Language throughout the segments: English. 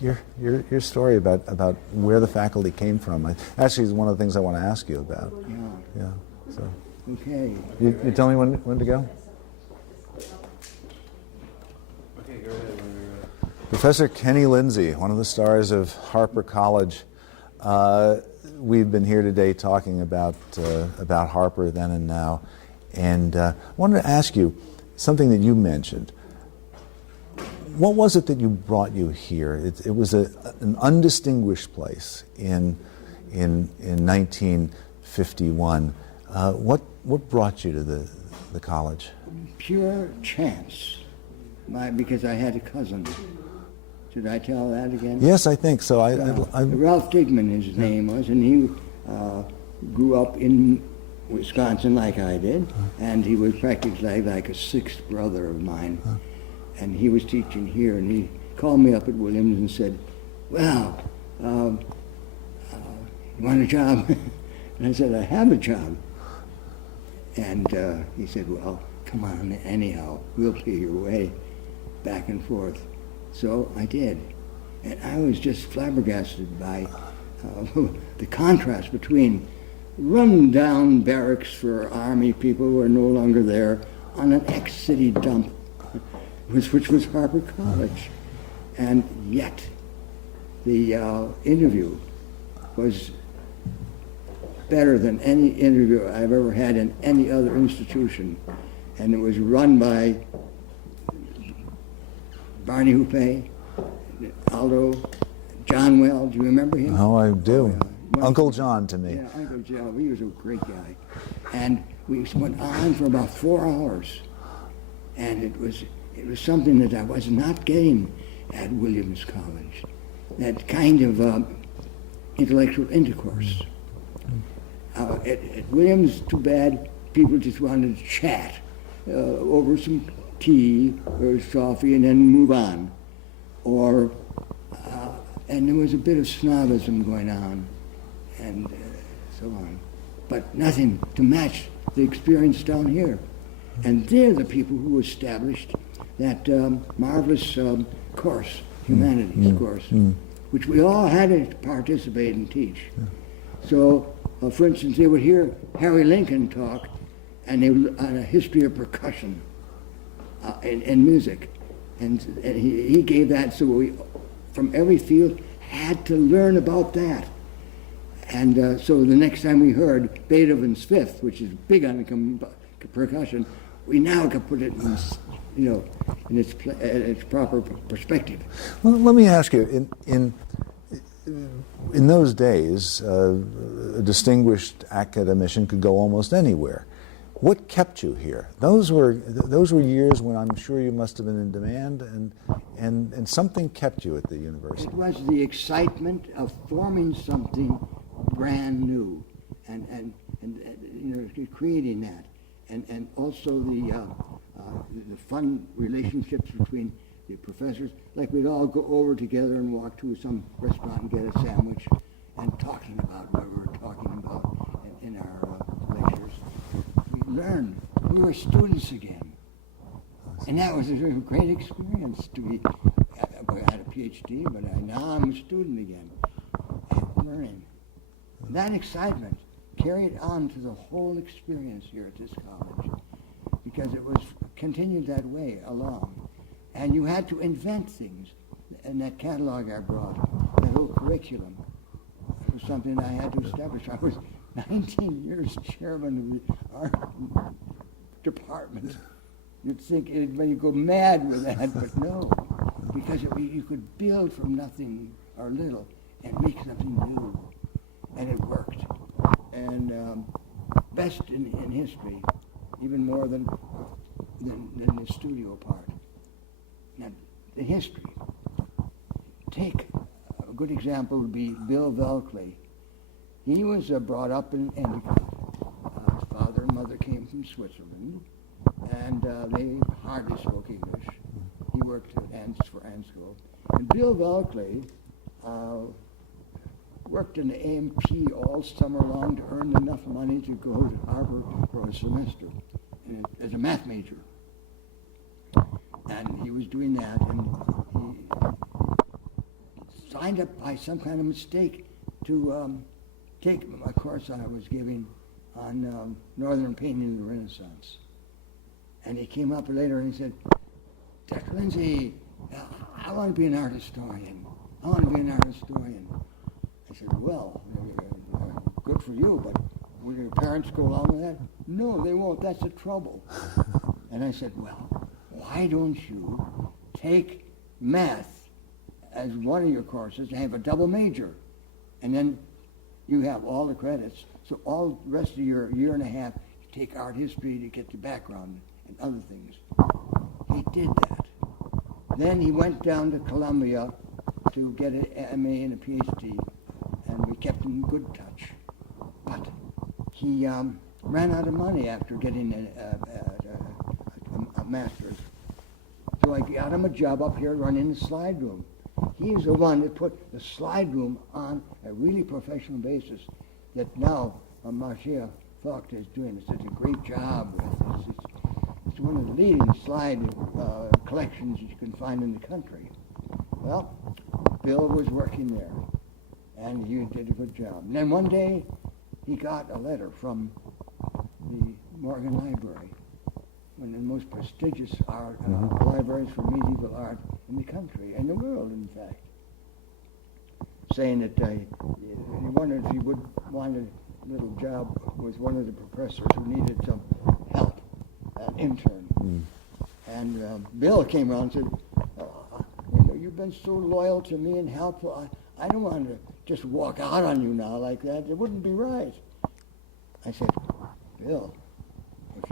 your story about where the faculty came from, actually is one of the things I want to ask you about. Yeah. So. Okay. You tell me when to go? Okay, go ahead. Professor Kenny Lindsay, one of the stars of Harpur College. We've been here today talking about Harpur then and now, and I wanted to ask you something that you mentioned. What was it that brought you here? It was an undistinguished place in 1951. What brought you to the college? Pure chance, because I had a cousin. Should I tell that again? Yes, I think so. Ralph Digman, his name was, and he grew up in Wisconsin like I did, and he was practically like a sixth brother of mine. And he was teaching here, and he called me up at Williams and said, "Well, you want a job?" And I said, "I have a job." And he said, "Well, come on, anyhow, we'll pay your way," back and forth. So I did. And I was just flabbergasted by the contrast between run-down barracks for Army people who are no longer there on an ex-city dump, which was Harpur College. And yet, the interview was better than any interview I've ever had in any other institution. And it was run by Barney Huppe, Aldo, John Well. Do you remember him? Oh, I do. Oh, yeah. Uncle John to me. Yeah, Uncle John. He was a great guy. And we went on for about 4 hours. And it was something that I was not getting at Williams College, that kind of intellectual intercourse. At Williams, too bad, people just wanted to chat over some tea or coffee and then move on. And there was a bit of snobism going on and so on. But nothing to match the experience down here. And they're the people who established that marvelous course, humanities course, which we all had to participate and teach. So, for instance, they would hear Harry Lincoln talk, and they would, on a history of percussion and music, and he gave that. So we, from every field, had to learn about that. And so the next time we heard Beethoven's Fifth, which is big on percussion, we now could put it in, in its proper perspective. Well, let me ask you, in those days, a distinguished academician could go almost anywhere. What kept you here? Those were years when I'm sure you must have been in demand, and something kept you at the university. It was the excitement of forming something brand new, and creating that, and also the fun relationships between the professors. Like we'd all go over together and walk to some restaurant and get a sandwich, and talking about what we were talking about in our lectures. We learned. We were students again, and that was a great experience to be. I had a PhD, but now I'm a student again, and learning. That excitement carried on to the whole experience here at this college, because it was continued that way along. And you had to invent things. And that catalog I brought, that whole curriculum, was something I had to establish. I was 19 years chairman of the art department. You'd think everybody would go mad with that, but no, because you could build from nothing or little and make something new. And it worked. And best in history, even more than the studio part. Now, the history. Take a good example would be Bill Velkley. He was brought up in Endicott. His father and mother came from Switzerland, and they hardly spoke English. He worked for Ansco. And Bill Velkley worked in the AMP all summer long to earn enough money to go to Harvard for a semester as a math major. And he was doing that, and signed up by some kind of mistake to take a course I was giving on Northern Painting of the Renaissance. And he came up later and he said, Dr. Lindsay, I want to be an art historian. I want to be an art historian. I said, well, good for you, but will your parents go along with that? No, they won't. That's the trouble. And I said, well, why don't you take math as one of your courses and have a double major? And then you have all the credits. So all the rest of your year and a half, you take art history to get the background and other things. He did that. Then he went down to Columbia to get an MA and a PhD, and we kept in good touch. But he ran out of money after getting a master's. So I got him a job up here running the slide room. He's the one that put the slide room on a really professional basis that now Marcia Falk is doing such a great job with. It's one of the leading slide collections you can find in the country. Well, Bill was working there, and he did a good job. And then one day, he got a letter from the Morgan Library, one of the most prestigious art libraries for medieval art in the country, and the world, in fact, saying that he wondered if he would want a little job with one of the professors who needed some help, an intern. And Bill came around and said, you've been so loyal to me and helpful. I don't want to just walk out on you now like that. It wouldn't be right. I said, Bill,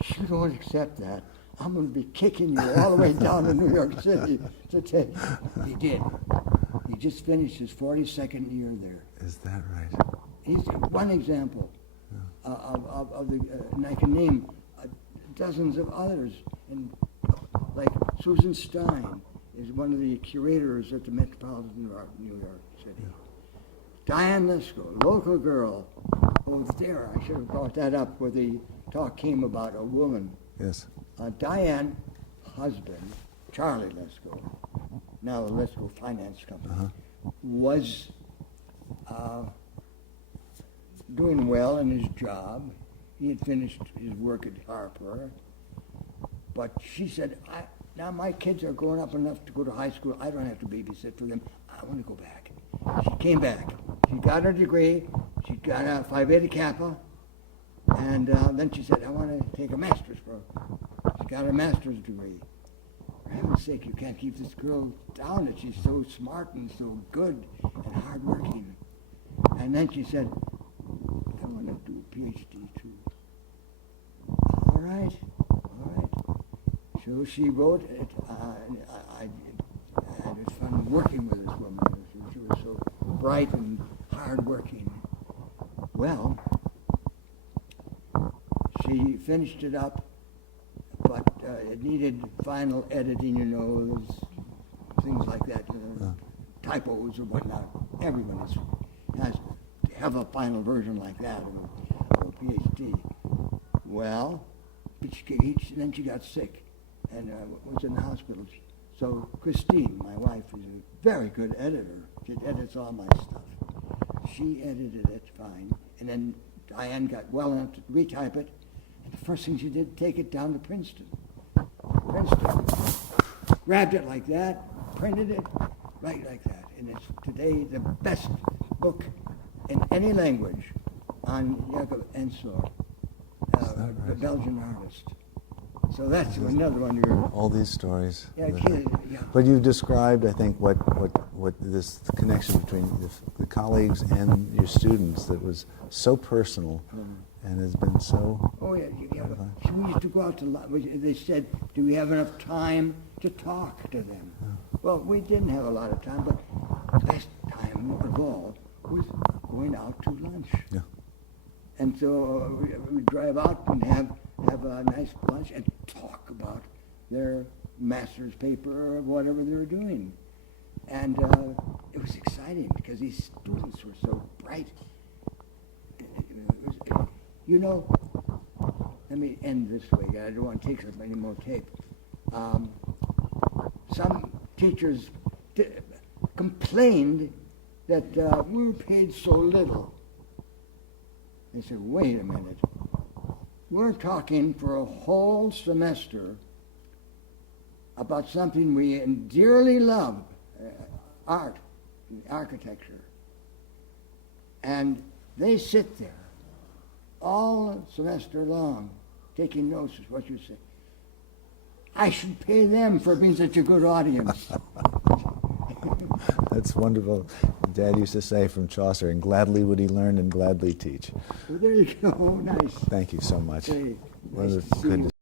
if you don't accept that, I'm going to be kicking you all the way down to New York City to take. He did. He just finished his 42nd year there. Is that right? He's one example of the, and I can name dozens of others. And like Susan Stein is one of the curators at the Metropolitan Art in New York City. Yeah. Diane Lesko, local girl. Oh, there, I should have brought that up where the talk came about a woman. Yes. Diane's husband, Charlie Lesko, now the Lesko Finance Company, was doing well in his job. He had finished his work at Harpur. But she said, now my kids are growing up enough to go to high school. I don't have to babysit for them. I want to go back. She came back. She got her degree. She got a Phi Beta Kappa. And then she said, I want to take a master's for her. She got her master's degree. For heaven's sake, you can't keep this girl down that she's so smart and so good and hardworking. And then she said, I want to do a PhD too. All right. So she wrote it. I had fun working with this woman. She was so bright and hardworking. Well, she finished it up, but it needed final editing, those things like that, typos or whatnot. Everyone has to have a final version like that of a PhD. Well, but then she got sick and was in the hospital. So Christine, my wife, is a very good editor. She edits all my stuff. She edited it fine, and then Diane got well enough to retype it, and the first thing she did, take it down to Princeton. Grabbed it like that, printed it right like that, and it's today the best book in any language on Jacob Ensor, the Belgian artist. So that's another one. All these stories. Yeah, yeah. But you've described, I think, what this connection between the colleagues and your students that was so personal and has been so. Oh yeah. We used to go out to. They said, "Do we have enough time to talk to them?" Yeah. Well, we didn't have a lot of time, but the best time of all was going out to lunch. Yeah. And so we'd drive out and have a nice lunch and talk about their master's paper or whatever they were doing. And it was exciting because these students were so bright. Let me end this way. I don't want to take any more tape. Some teachers complained that we're paid so little. They said, wait a minute. We're talking for a whole semester about something we dearly love, art, architecture. And they sit there all semester long taking notes of what you say. I should pay them for being such a good audience. That's wonderful. Dad used to say from Chaucer, and gladly would he learn and gladly teach. Well, there you go. Nice. Thank you so much. Hey, Well, nice it's to see good you. to